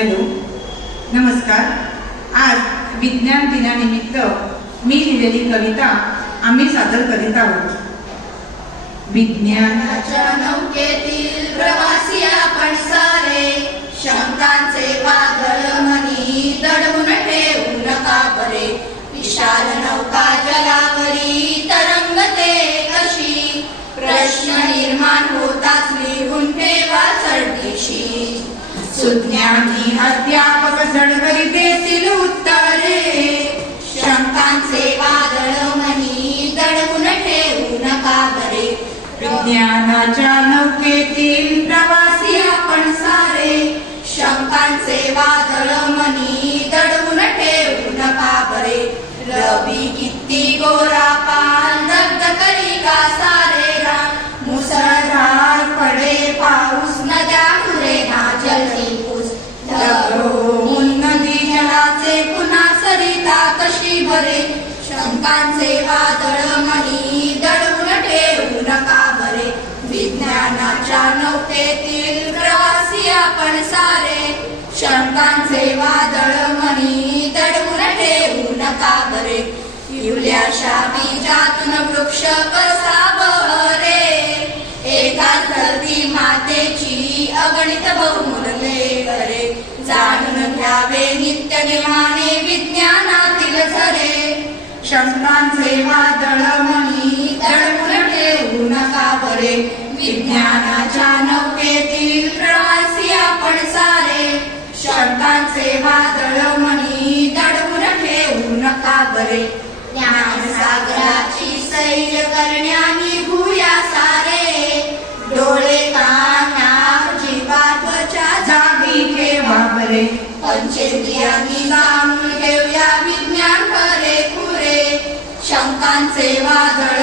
Hello, नमस्कार. आज विज्ञान दिनानिमित्त मी लिहिलेली कविता आम्ही सादर करीत आहोत. विज्ञानाच्या नौकेतील प्रवासी आपण सारे, शंकांचे वादळ मनी दडवून ठेवू नका बरे. विशाल नौका जलावरी तरंगते कशी, प्रश्न निर्माण होताच लिहून ठेवा चढदिशी. सुज्ञानी अध्यापक झडकरी देतील उत्तरे, शंकांचे वादळ मनी दडवून ठेवू नका बरे. विज्ञानाच्या नौकेतील प्रवासी आपण सारे, शंकांचे वादळ मनी दडवून ठेवू नका बरे. रवी किती गोरा पान दग्ध करी का सारे रान, मुसळधार पडे पाऊस नद्या मुरे ना जलपूस. ढगळून नदी जलाचे पुन्हा सरिता कशी भरे, शंकांचे वादळ मनी दडवून ठेवू नका बरे. विज्ञानाच्या नौकेतील प्रवासी आपण सारे, शंकांचे वादळ मनी दडवून ठेवू नका बरे. इवल्याशा बीजातून वृक्ष कसा बहरे, एकाच धरती मातेची अगणित बहुमूल्ये करे. जाणून घ्यावे नित्य नेमाने विज्ञानातील झरे, शंकांचे वादळ मनी दडवून ठेवू नका बरे. विज्ञानाच्या नौकेतील प्रवासी आपण सारे, शंकांचे वादळ मनी दडवून ठेवू नका बरे. ज्ञानसागराची सैर करण्यानी भूया सारे, डोळे कान नाक जिव्हा त्वचा जागी ठेवा बरे. पंचेंद्रियांनी जाणून घेऊया विज्ञान खरे खुरे, शंकांचे वादळ